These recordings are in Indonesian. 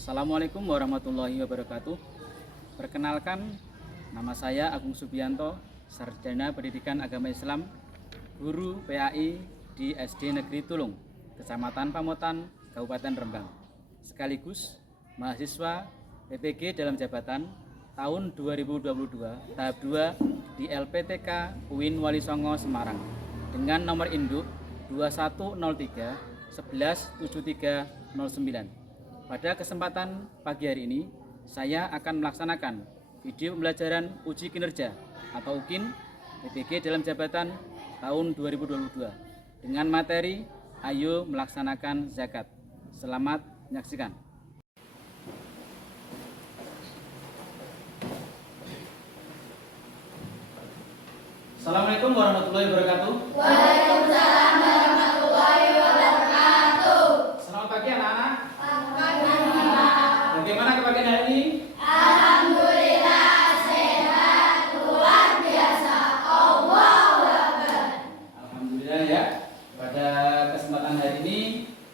Assalamualaikum warahmatullahi wabarakatuh. Perkenalkan, nama saya Agung Subianto, Sarjana Pendidikan Agama Islam, Guru PAI di SD Negeri Tulung, Kecamatan Pamotan, Kabupaten Rembang. Sekaligus mahasiswa PPG dalam jabatan tahun 2022 tahap 2 di LPTK UIN Wali Songo Semarang dengan nomor induk 2103 11 7309. Pada kesempatan pagi hari ini, saya akan melaksanakan video pembelajaran uji kinerja atau UKIN PPG dalam jabatan tahun 2022 dengan materi Ayo Melaksanakan Zakat. Selamat menyaksikan. Assalamualaikum warahmatullahi wabarakatuh. Waalaikumsalam warahmatullahi wabarakatuh. Selamat pagi anak-anak. Pagi, Pak. Bagaimana kebagian hari ini? Alhamdulillah sehat luar biasa. Allahu Akbar. Alhamdulillah ya. Pada kesempatan hari ini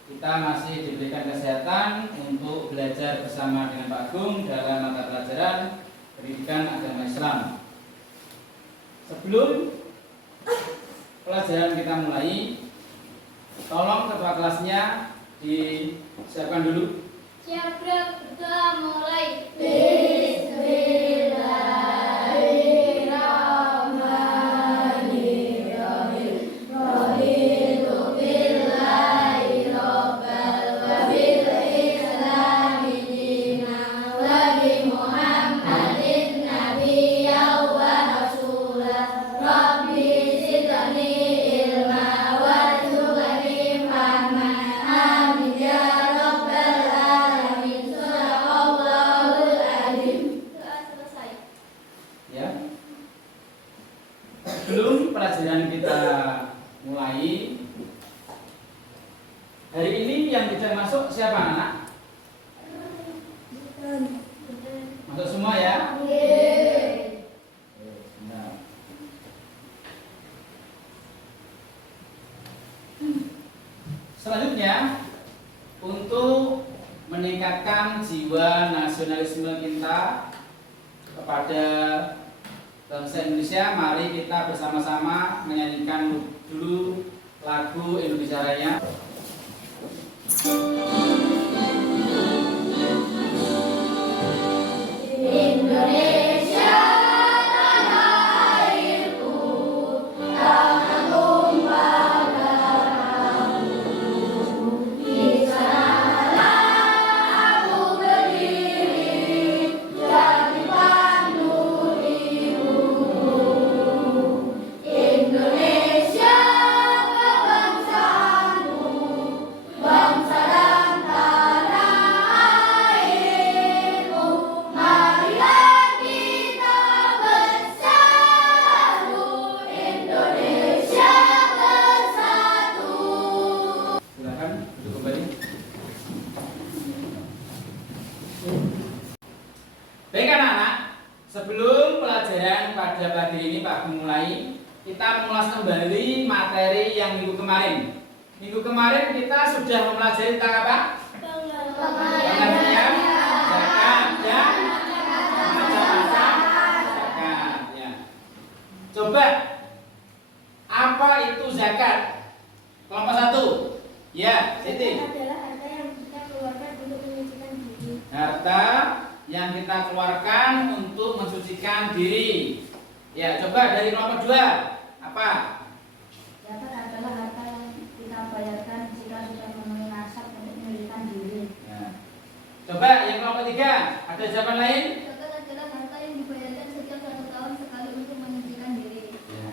kita masih diberikan kesehatan untuk belajar bersama dengan Pak Agung dalam mata pelajaran Pendidikan Agama Islam. Sebelum pelajaran kita mulai, tolong ketua kelasnya disiapkan dulu. Siap, berdoa mulai. Bismillahirrahmanirrahim. Raditu billahi rabbal wa bil islami dinan wa bi Muhammadin nabiyyan wa rasulah. Rabbi zidni ilma warzuqni fahma. Amin ya rabbal alamin. Sadaqallahul azim. Selesai. Ya. Sebelum pelajaran kita mulai, hari ini yang tidak masuk siapa anak? Masuk semua ya? Nah. Selanjutnya, untuk meningkatkan jiwa nasionalisme kita kepada bangsa Indonesia, mari kita bersama-sama menyanyikan dulu lagu Indonesia Raya. Indonesia tanah airku, tanah tumpah darahku. Di sanalah aku berdiri, jadi pandu ibuku. Indonesia kebangsaanku, bangsa dan tanah airku. Marilah kita bersatu, Indonesia bersatu. Silakan duduk kembali. Baik anak-anak, sebelum pelajaran pada pagi ini Pak Agung mulai, kita mengulas kembali materi yang minggu kemarin. Minggu kemarin kita sudah mempelajari tentang apa? Pengertian zakat dan macam-macam zakat. Ya. Coba, apa itu zakat? Kelompok 1. Ya, Siti. Adalah harta yang kita keluarkan untuk menyucikan diri. Harta yang kita keluarkan untuk mensucikan diri. Ya, coba dari kelompok 2. Apa? Zakat adalah harta yang kita bayarkan jika sudah memenuhi nasab untuk menyucikan diri. Ya. Coba yang kelompok 3. Ada jawaban lain? Zakat adalah harta yang dibayarkan setiap 1 tahun sekali untuk menyucikan diri. Ya.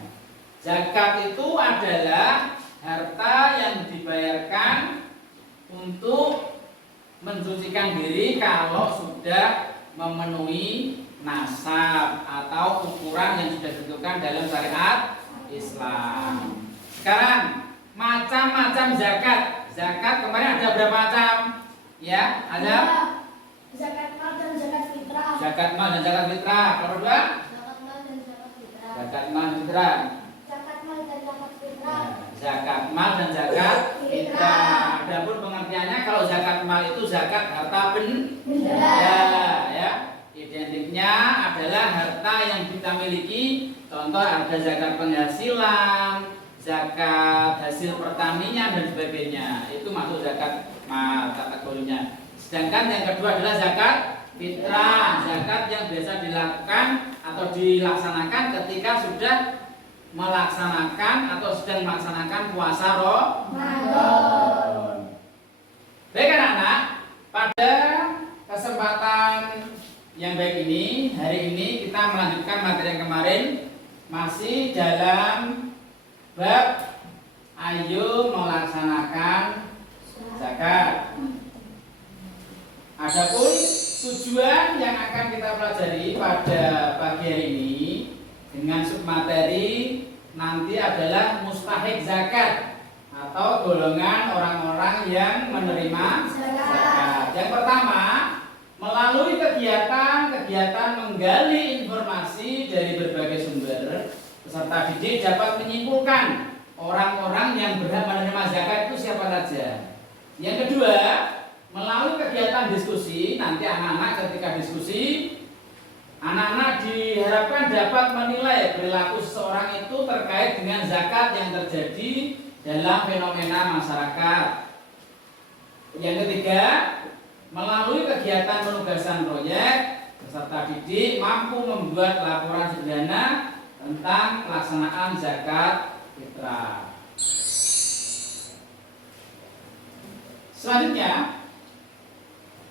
Zakat itu adalah harta yang dibayarkan untuk mensucikan diri kalau sudah memenuhi nasab atau ukuran yang sudah ditentukan dalam syariat Islam. Sekarang macam-macam zakat. Zakat kemarin ada berapa macam? Ya, ada Zakat mal dan zakat fitrah. zakat mal dan zakat fitrah. Kalau dua, Zakat mal dan zakat fitrah. zakat mal dan fitrah. Zakat mal dan zakat fitrah. zakat mal dan zakat fitrah. Adapun pengertiannya kalau zakat mal itu zakat harta benda, ya. Identiknya adalah harta yang kita miliki. Contoh ada zakat penghasilan, zakat hasil pertanian dan sebagainya. Itu masuk zakat mal kategorinya. Sedangkan yang kedua adalah zakat fitrah, zakat yang biasa dilakukan atau dilaksanakan ketika sudah melaksanakan atau sedang melaksanakan puasa Ramadan. Baik anak-anak, pada kesempatan yang baik ini, hari ini kita melanjutkan materi yang kemarin, masih dalam bab ayo melaksanakan zakat. Adapun tujuan yang akan kita pelajari pada pagi hari ini dengan submateri nanti adalah mustahik zakat atau golongan orang-orang yang menerima zakat. Yang pertama, melalui kegiatan menggali informasi dari berbagai sumber, peserta didik dapat menyimpulkan orang-orang yang berhak menerima zakat itu siapa saja. Yang kedua, melalui kegiatan diskusi, nanti anak-anak ketika diskusi, anak-anak diharapkan dapat menilai perilaku seseorang itu terkait dengan zakat yang terjadi dalam fenomena masyarakat. Yang ketiga, melalui kegiatan penugasan proyek, peserta didik mampu membuat laporan sederhana tentang pelaksanaan zakat fitrah. Selanjutnya,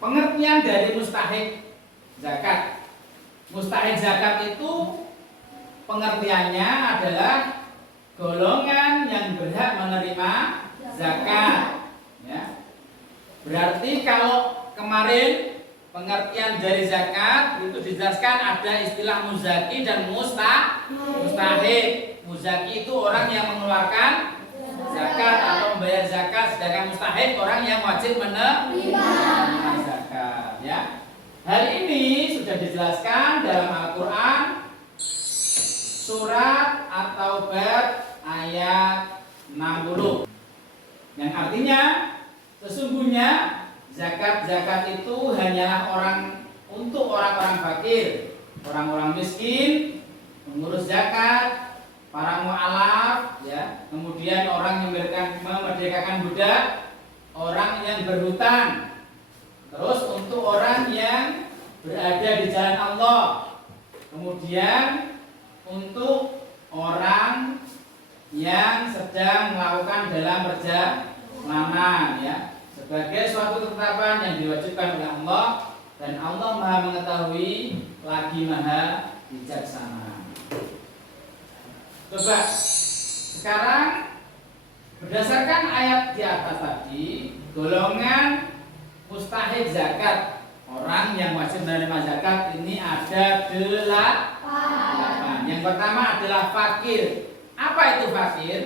pengertian dari mustahik zakat. Mustahik zakat itu pengertiannya adalah golongan yang berhak menerima zakat. Ya. Berarti kalau kemarin pengertian dari zakat itu dijelaskan ada istilah muzaki dan mustahik. Muzaki itu orang yang mengeluarkan zakat atau membayar zakat, sedangkan mustahik orang yang wajib menerima zakat. Ya. Hal ini sudah dijelaskan dalam Al-Quran surat At-Taubah ayat 60, yang artinya sesungguhnya zakat itu hanyalah untuk orang-orang fakir, orang-orang miskin, pengurus zakat, para mu'alaf, ya, kemudian orang yang memerdekakan budak, orang yang berhutang, terus untuk orang yang berada di jalan Allah, kemudian untuk orang yang sedang melakukan dalam perjalanan, ya, sebagai suatu ketetapan yang diwajibkan oleh Allah, dan Allah Maha mengetahui lagi Maha bijaksana. Coba sekarang berdasarkan ayat di atas tadi, golongan mustahik zakat, orang yang wajib menerima zakat ini ada 8. Yang pertama adalah fakir. Apa itu fakir?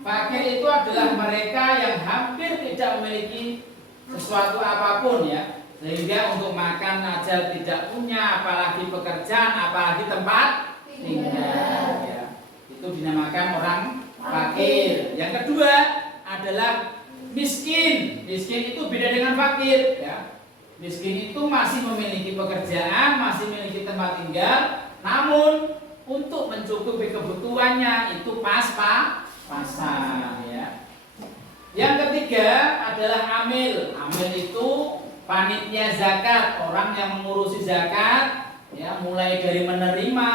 Fakir itu adalah mereka yang hampir tidak memiliki sesuatu apapun, ya, sehingga untuk makan aja tidak punya, apalagi pekerjaan, apalagi tempat tinggal, ya. Itu dinamakan orang fakir. Yang kedua adalah miskin. Miskin itu beda dengan fakir, ya. Miskin itu masih memiliki pekerjaan, masih memiliki tempat tinggal, namun untuk mencukupi kebutuhannya itu pasar, ya. Yang ketiga adalah amil. Amil itu panitia zakat, orang yang mengurusi zakat, ya, mulai dari menerima,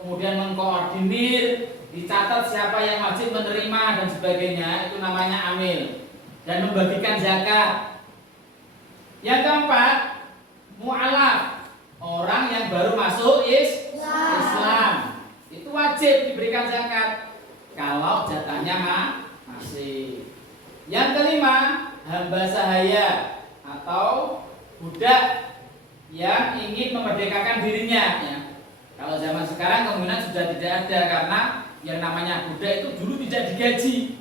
kemudian mengkoordinir, dicatat siapa yang wajib menerima dan sebagainya, itu namanya amil, dan membagikan zakat. Yang keempat, mu'alaf, orang yang baru masuk Islam, itu wajib diberikan zakat kalau jatahnya masih. Yang kelima, hamba sahaya atau budak yang ingin memerdekakan dirinya, ya. Kalau zaman sekarang kemungkinan sudah tidak ada, karena yang namanya budak itu dulu tidak digaji.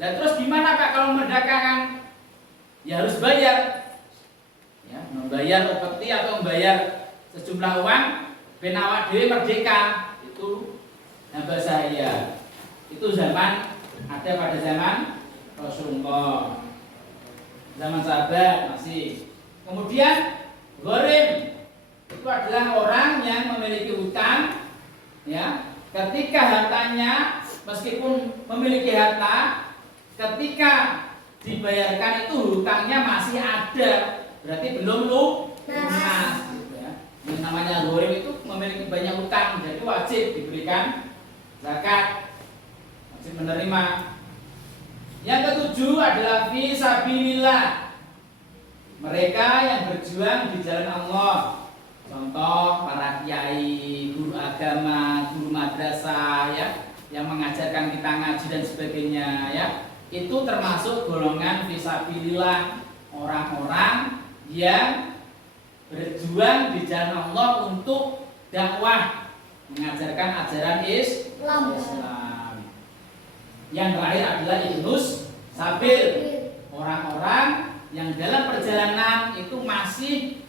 Dan terus gimana Pak kalau memerdekakan? Ya harus bayar, ya, membayar upeti atau membayar sejumlah uang ben awak dhewe merdeka. Itu hamba sahaya. Itu zaman ada pada zaman Rasulullah, zaman sahabat masih. Kemudian gharim itu adalah orang yang memiliki hutang, ya. Ketika hartanya, meskipun memiliki harta, ketika dibayarkan itu hutangnya masih ada, berarti belum lunas. Gitu ya. Yang namanya gharim itu memiliki banyak hutang, jadi wajib diberikan zakat, wajib menerima. Yang ketujuh adalah fisabilillah, mereka yang berjuang di jalan Allah. Contoh para kiai, guru agama, guru madrasah, ya, yang mengajarkan kita ngaji dan sebagainya, ya, itu termasuk golongan fisabilillah, orang-orang yang berjuang di jalan Allah untuk dakwah, mengajarkan ajaran Islam. Yang terakhir adalah Ibnus Sabil, orang-orang yang dalam perjalanan itu masih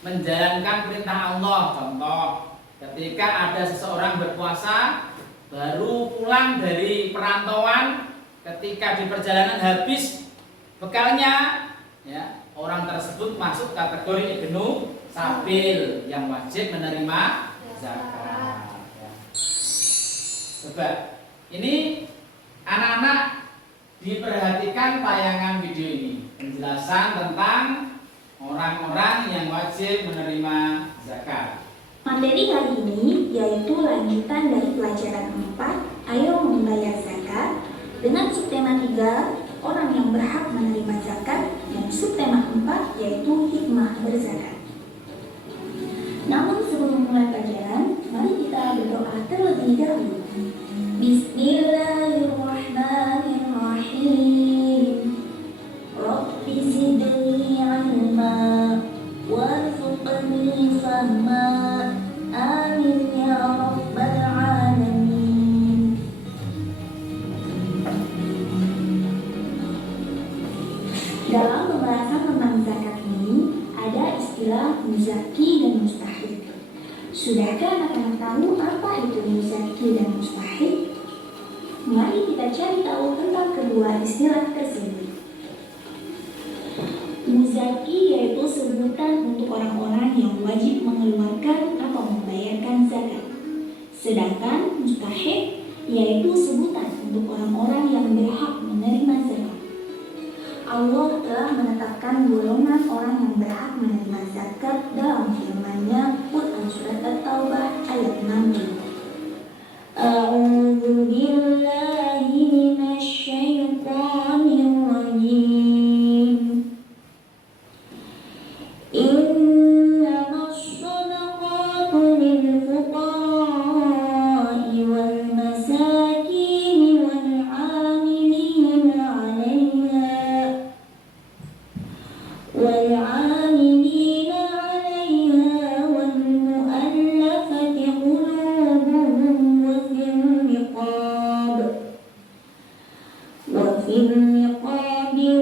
menjalankan perintah Allah. Contoh, ketika ada seseorang berpuasa baru pulang dari perantauan, ketika di perjalanan habis bekalnya, ya, orang tersebut masuk kategori Ibnu Sabil yang wajib menerima zakat. Ya. Coba ini anak-anak diperhatikan tayangan video ini, penjelasan tentang orang-orang yang wajib menerima zakat. Materi hari ini yaitu lanjutan dari pelajaran 4, Ayo Membayar Zakat, dengan subtema 3, Orang yang berhak menerima zakat, dan subtema 4 yaitu hikmah berzakat. Namun sebelum mulai pelajaran, mari kita berdoa terlebih dahulu. Bismillahirrahmanirrahim. Rabbi zidni ilma warzuqni fahma. Amin ya rabbal alamin. Dalam pembahasan tentang zakat ini ada istilah muzaki dan mustahik. Sudahkah anak-anak tahu apa itu muzaki dan mustahik? Mari kita cari tahu tentang kedua istilah tersebut. Muzaki yaitu sebutan untuk orang-orang yang wajib mengeluarkan atau membayarkan zakat. Sedangkan mustahik yaitu sebutan untuk orang-orang yang berhak menerima zakat. Allah telah menetapkan golongan orang yang berhak menerima zakat dalam firman-Nya, Quran Surat At-Taubah ayat 60. A'udzu billahi minasyaitonir rajim. Innamas shadaqatu lil fuqara'i wal masakin wal 'amilina 'alayha wal 'amilina 'alayha wal mu'allafati qulubuhum wa fil riqab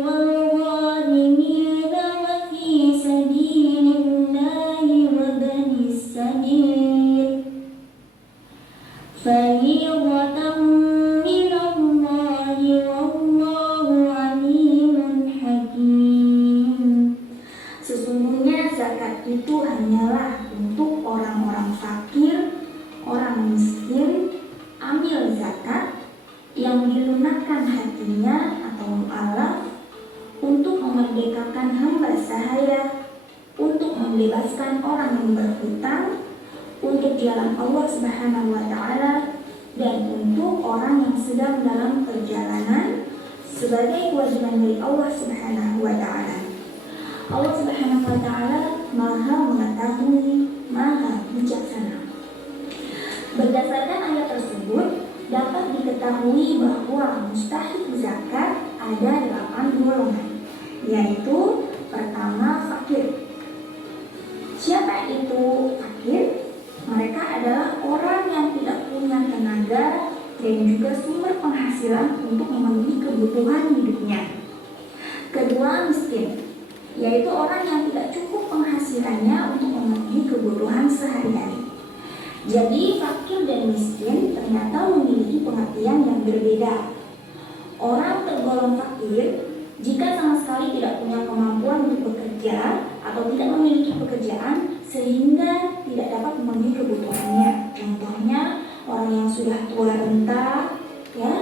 wal gharimina wa fi sabilillahi wa banis sabil fariidatan minallahi wallahu alimun hakim. Sesungguhnya zakat itu hanyalah untuk orang-orang fakir, orang miskin, amil zakat yang dilunakkan hatinya atau mu'alaf, untuk memerdekakan hamba sahaya, untuk membebaskan orang yang berhutang, untuk jalan Allah Subhanahu wa Ta'ala, dan untuk orang yang sedang dalam perjalanan sebagai kewajiban dari Allah Subhanahu wa Ta'ala. Allah Subhanahu wa Ta'ala Maha mengetahui, Maha bijaksana. Berdasarkan ayat tersebut dapat diketahui bahwa mustahik zakat ada 8 golongan, yaitu pertama fakir. Siapa itu fakir? Mereka adalah orang yang tidak punya tenaga dan juga sumber penghasilan untuk memenuhi kebutuhan hidupnya. Kedua, miskin, yaitu orang yang tidak cukup penghasilannya untuk memenuhi kebutuhan sehari-hari. Jadi fakir dan miskin ternyata memiliki pengertian yang berbeda. Orang tergolong fakir jika sama sekali tidak punya kemampuan untuk bekerja atau tidak memiliki pekerjaan sehingga tidak dapat memenuhi kebutuhannya. Contohnya orang yang sudah tua renta, ya,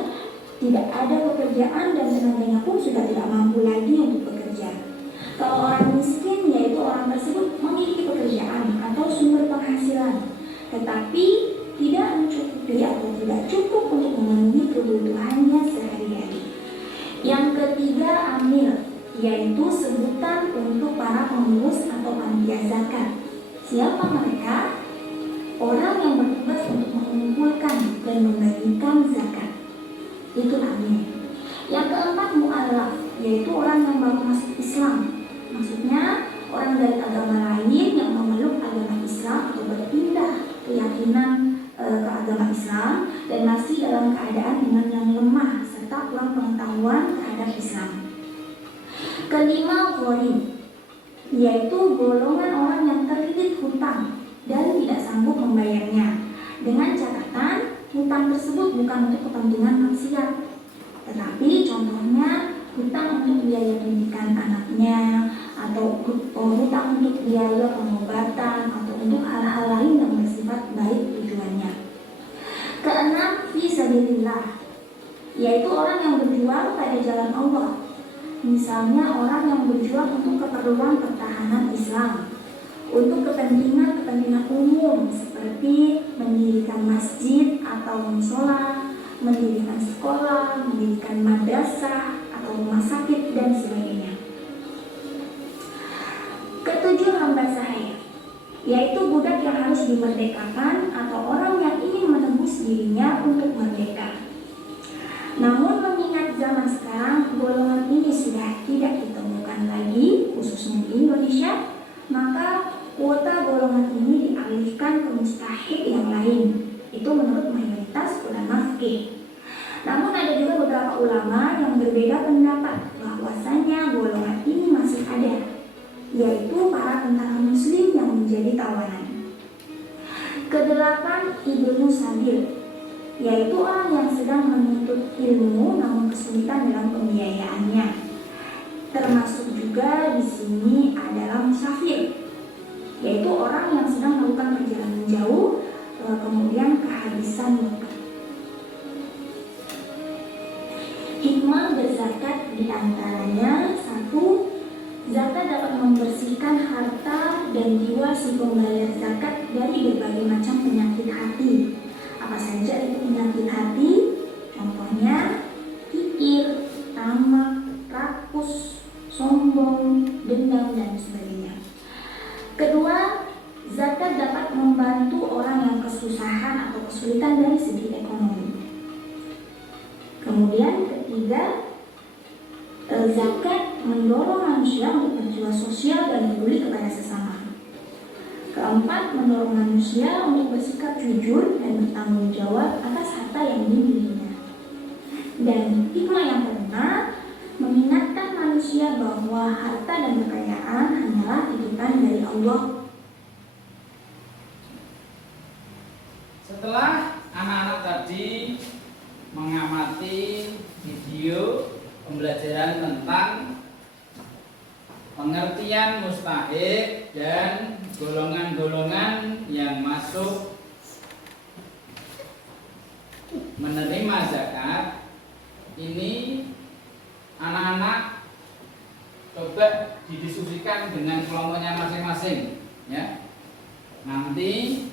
tidak ada pekerjaan dan tenaganya pun sudah tidak mampu lagi untuk bekerja. Kalau orang miskin, yaitu orang tersebut memiliki pekerjaan atau sumber penghasilan, tetapi tidak mencukupi atau tidak cukup untuk memenuhi kebutuhannya sehari-hari. Yang ketiga, amil, yaitu sebutan untuk para pengurus atau panitia zakat. Siapa mereka? Orang yang bertugas untuk mengumpulkan dan membagikan zakat. Itu amil. Yang keempat, mu'allaf, yaitu orang yang baru masuk Islam. Maksudnya orang dari agama lain yang memeluk agama Islam atau berpindah keyakinan ke agama Islam dan masih dalam keadaan iman yang lemah serta kurang pengetahuan terhadap Islam. Kelima, gharib, yaitu golongan orang yang terlilit hutang dan tidak sanggup membayarnya, dengan catatan hutang tersebut bukan untuk kepentingan maksiat, tetapi contohnya hutang untuk biaya pendidikan anaknya, atau hutang untuk biaya pengobatan, atau untuk hal-hal lain yang bersifat baik tujuannya. Keenam, fi sabilillah, yaitu orang yang berjuang pada jalan Allah. Misalnya orang yang berjuang untuk keperluan pertahanan Islam, untuk kepentingan umum seperti mendirikan masjid atau mushola, mendirikan sekolah, mendirikan madrasah atau rumah sakit dan sebagainya. Ketujuh, hamba sahaya, yaitu budak yang harus dimerdekakan atau orang yang ingin menembus dirinya untuk merdeka. Namun mengingat zaman sekarang golongan ini sudah tidak ditemukan lagi, khususnya di Indonesia, maka kuota golongan ini dialihkan ke mustahik yang lain. Itu menurut mayoritas ulama fikih. Namun ada juga beberapa ulama yang berbeda pendapat bahwasanya golongan ini masih ada, yaitu para tentara muslim yang menjadi tawanan. Kedelapan, ibnu sabil, yaitu orang yang sedang menuntut ilmu namun kesulitan dalam pembiayaannya. Termasuk juga di sini adalah musafir, yaitu orang yang sedang melakukan perjalanan jauh kemudian kehabisan waktu. Hikmah berzakat diantaranya: 1. Zakat dapat membersihkan harta dan jiwa si pembayar zakat dari berbagai macam penyakit hati. Apa saja itu penyakit hati? Contohnya kikir, tamak, rakus, sombong, dendam, dan sebagainya. Kedua, zakat dapat membantu orang yang kesusahan atau kesulitan dari segi ekonomi. Kemudian ketiga, zakat mendorong manusia untuk berjiwa sosial dan peduli kepada sesama. Keempat, mendorong manusia untuk bersikap jujur dan bertanggung jawab atas harta yang dimilikinya. Dan hikmah yang kelima, mengingatkan manusia bahwa harta dan kekayaan hanyalah titipan dari Allah. Setelah anak-anak tadi mengamati video pembelajaran tentang pengertian mustahik dan golongan-golongan yang masuk menerima zakat, ini anak-anak coba didiskusikan dengan kelompoknya masing-masing, ya. Nanti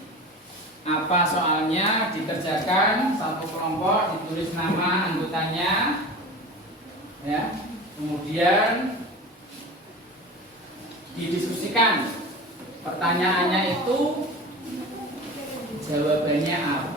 apa soalnya dikerjakan satu kelompok, ditulis nama anggotanya, ya. Kemudian didiskusikan pertanyaannya itu jawabannya apa.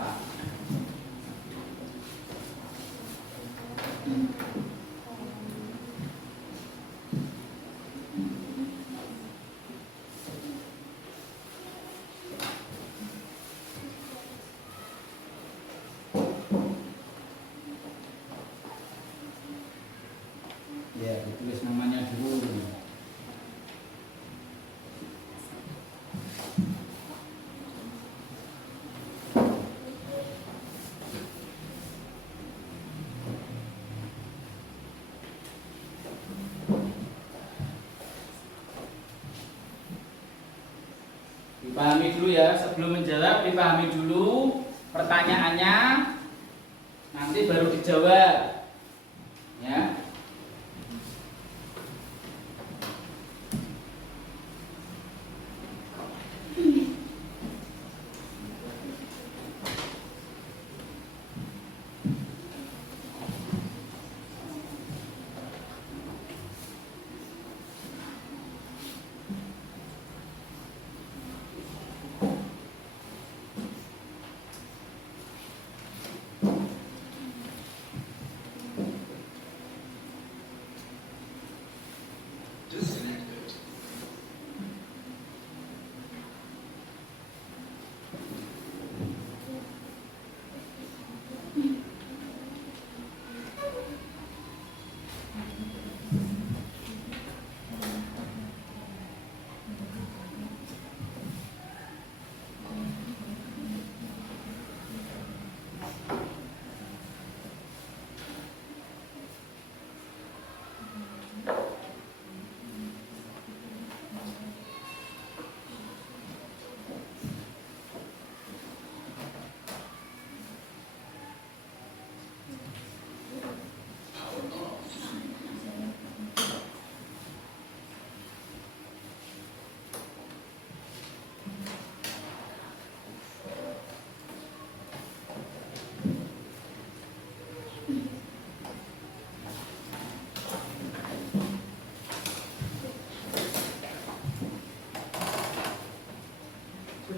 Ya, ditulis namanya dulu. Dipahami dulu ya, sebelum menjawab dipahami dulu pertanyaannya, nanti baru dijawab. Ya.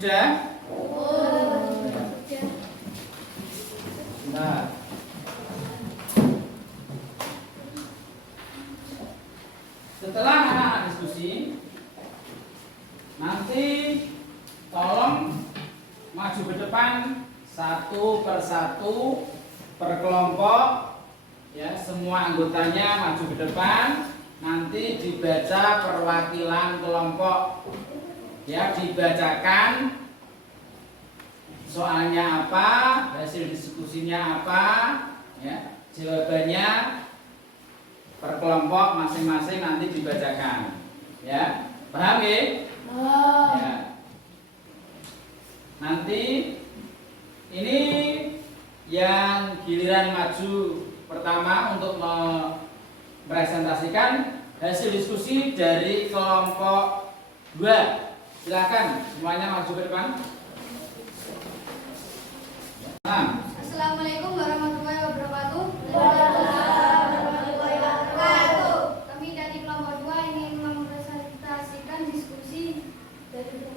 Sudah? Nah, setelah anak-anak diskusi, nanti tolong maju ke depan satu persatu per kelompok, ya, semua anggotanya maju ke depan. Nanti dibaca perwakilan kelompok, ya, dibacakan soalnya apa, hasil diskusinya apa, ya, jawabannya per kelompok masing-masing nanti dibacakan, ya, paham ya? Ya. Nanti ini yang giliran maju pertama untuk presentasikan hasil diskusi dari kelompok 2. Silakan semuanya maju ke depan. Assalamualaikum warahmatullahi wabarakatuh. Waalaikumsalam warahmatullahi wabarakatuh. Kami dari kelompok 2 ingin mempresentasikan diskusi dari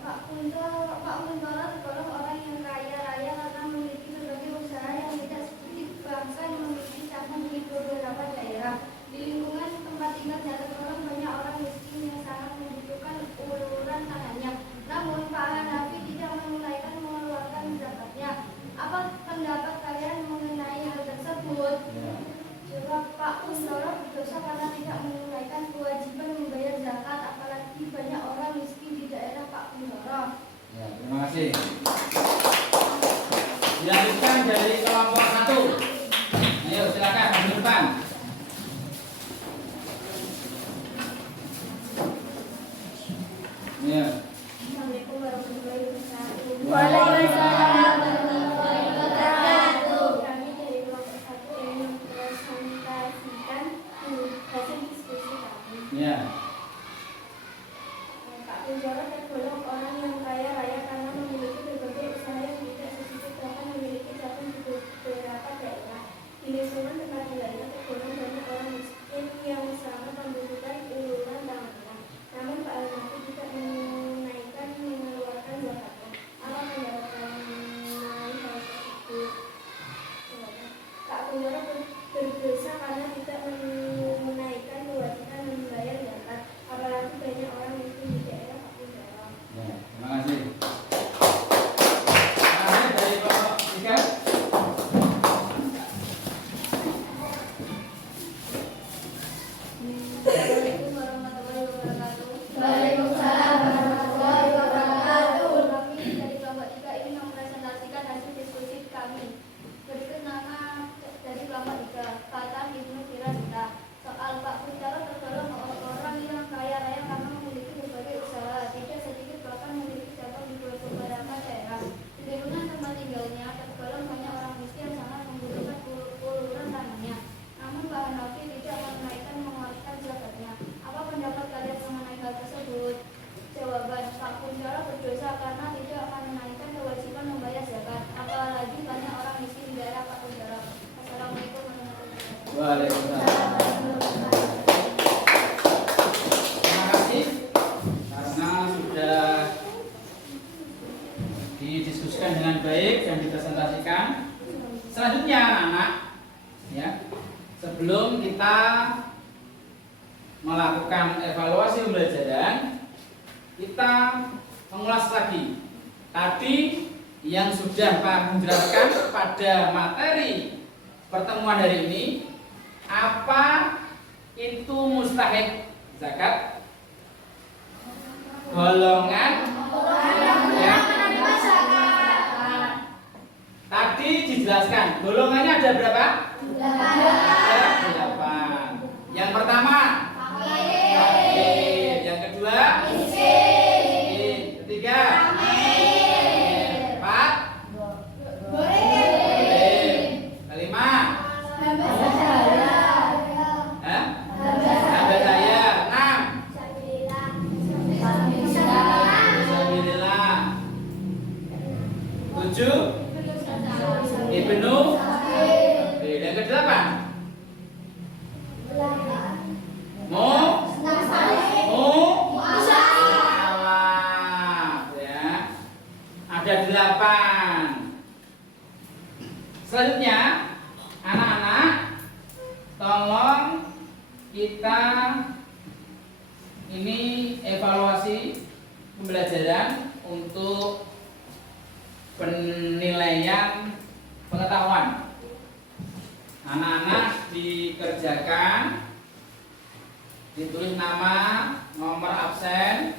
Pak Kuntoro tergolong orang yang kaya raya karena memiliki berbagai usaha yang tidak seperti bangsa yang memiliki cabang di beberapa daerah. Di lingkungan tempat tinggalnya tergolong banyak orang miskin yang sangat membutuhkan uluran tangannya. Namun Pak Hanafi tidak menunaikan mengeluarkan zakatnya. Apa pendapat kalian mengenai hal tersebut? Jawab: Pak Kuntoro berdosa karena tidak menunaikan kewajiban membayar zakat, apalagi banyak orang miskin di daerah Pak Kuntoro. Ya, terima kasih. Dilanjutkan dari kelompok 1. Ayo silakan maju depan. Ya. Assalamualaikum warahmatullahi wabarakatuh. Waalaikumsalam warahmatullahi wabarakatuh. Kami dari kelompok 1 ingin mempresentasikan hasil diskusi kami. Ya. Pak Kuntoro tergolong orang yang kaya raya karena memiliki berbagai usaha yang tidak sedikit, bahkan memiliki cabang di beberapa daerah. Di lingkungan tempat tinggalnya tergolong banyak orang miskin yang sangat membutuhkan uluran tangannya. Namun Pak Hanafi tidak menunaikan mengeluarkan zakatnya. Apa pendapat kalian mengenai hal tersebut? Pak Kuntoro berdosa karena tidak menunaikan kewajiban membayar zakat, apalagi banyak orang miskin di daerah Pak Kuntoro. melakukan evaluasi pembelajaran, kita mengulas lagi. Tadi yang sudah Pak Agung jelaskan pada materi pertemuan hari ini, apa itu mustahik zakat? Golongan yang tadi dijelaskan. Golongannya ada berapa? Ada 8. Yang pertama fakir. Yang kedua miskin. Ketiga empat boleh. Kelima hamba saya. 6 Alhamdulillah. 7 Ibnu. Yang ke-8 Mu'awaf, ya. Ada 8. Selanjutnya, anak-anak, tolong kita ini evaluasi pembelajaran untuk penilaian pengetahuan. Anak-anak dikerjakan, ditulis nama, nomor absen,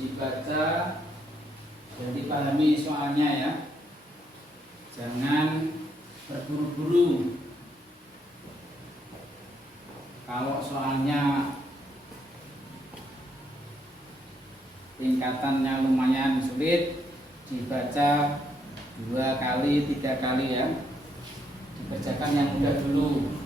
dibaca dan dipahami soalnya ya. Jangan terburu-buru. Kalau soalnya tingkatannya lumayan sulit, dibaca 2 kali 3 kali ya. Dikerjakan yang mudah dulu.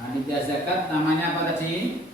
Panitia zakat namanya apa tadi?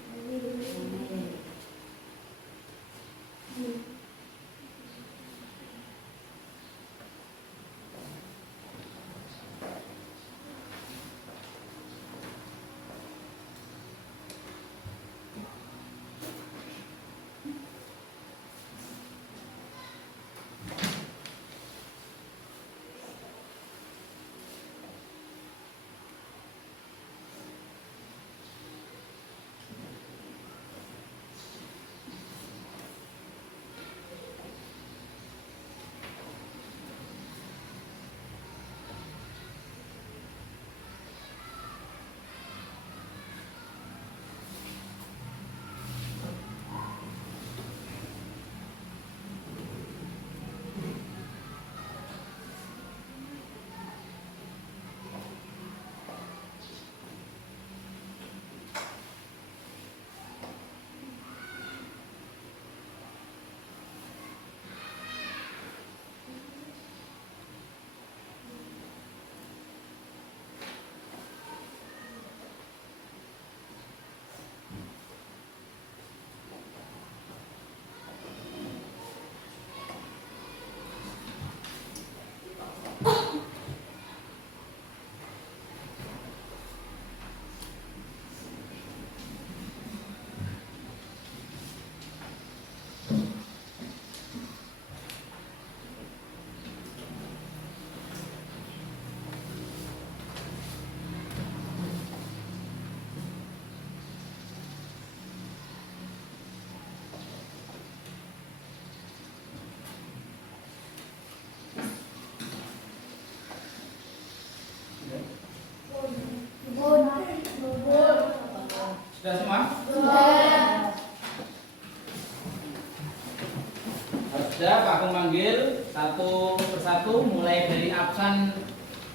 Sudah, Pak Agung manggil satu persatu mulai dari absen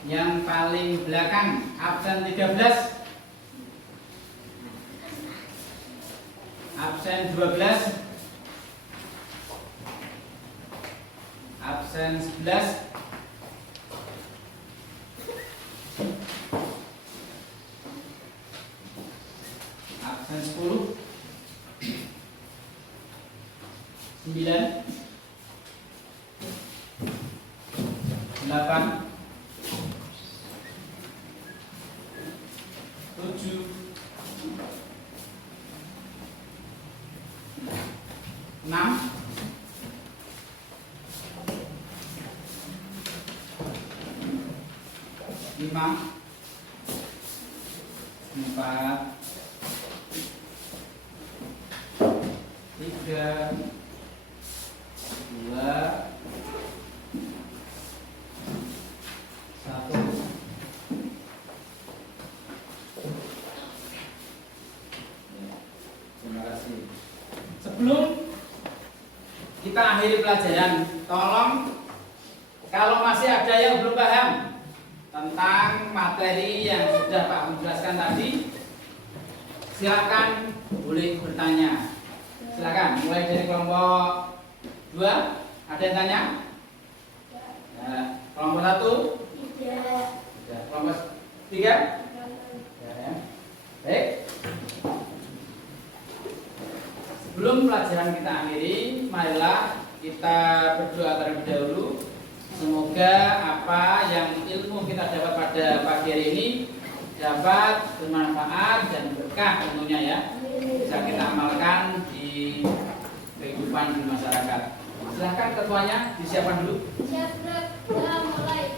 yang paling belakang, absen 13, absen 12, absen 11, absen 10, 9, 8, 7, 6, 5, 4, 3, 2, 1. Terima kasih. Sebelum kita akhiri pelajaran, tolong kalau masih ada yang belum paham tentang materi yang sudah Pak Agung jelaskan tadi, silakan boleh bertanya. Silakan, mulai dari kelompok 2, ada yang tanya? Ya. Kelompok 1? Tidak. Ya. Kelompok 3? Ya. Baik. Sebelum pelajaran kita akhiri, marilah kita berdoa terlebih dahulu. Semoga apa yang ilmu kita dapat pada pagi hari ini dapat bermanfaat dan berkah tentunya ya. Bisa kita amalkan di kehidupan di masyarakat. Silahkan ketuanya disiapkan dulu. Siap, sudah mulai.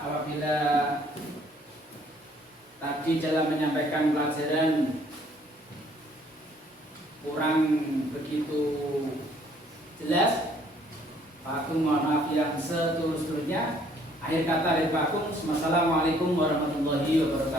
Apabila tadi dalam menyampaikan pelajaran kurang begitu jelas, Pak Agung mohon maaf yang setulus-tulusnya. Akhir kata dari Pak Agung, wassalamualaikum warahmatullahi wabarakatuh.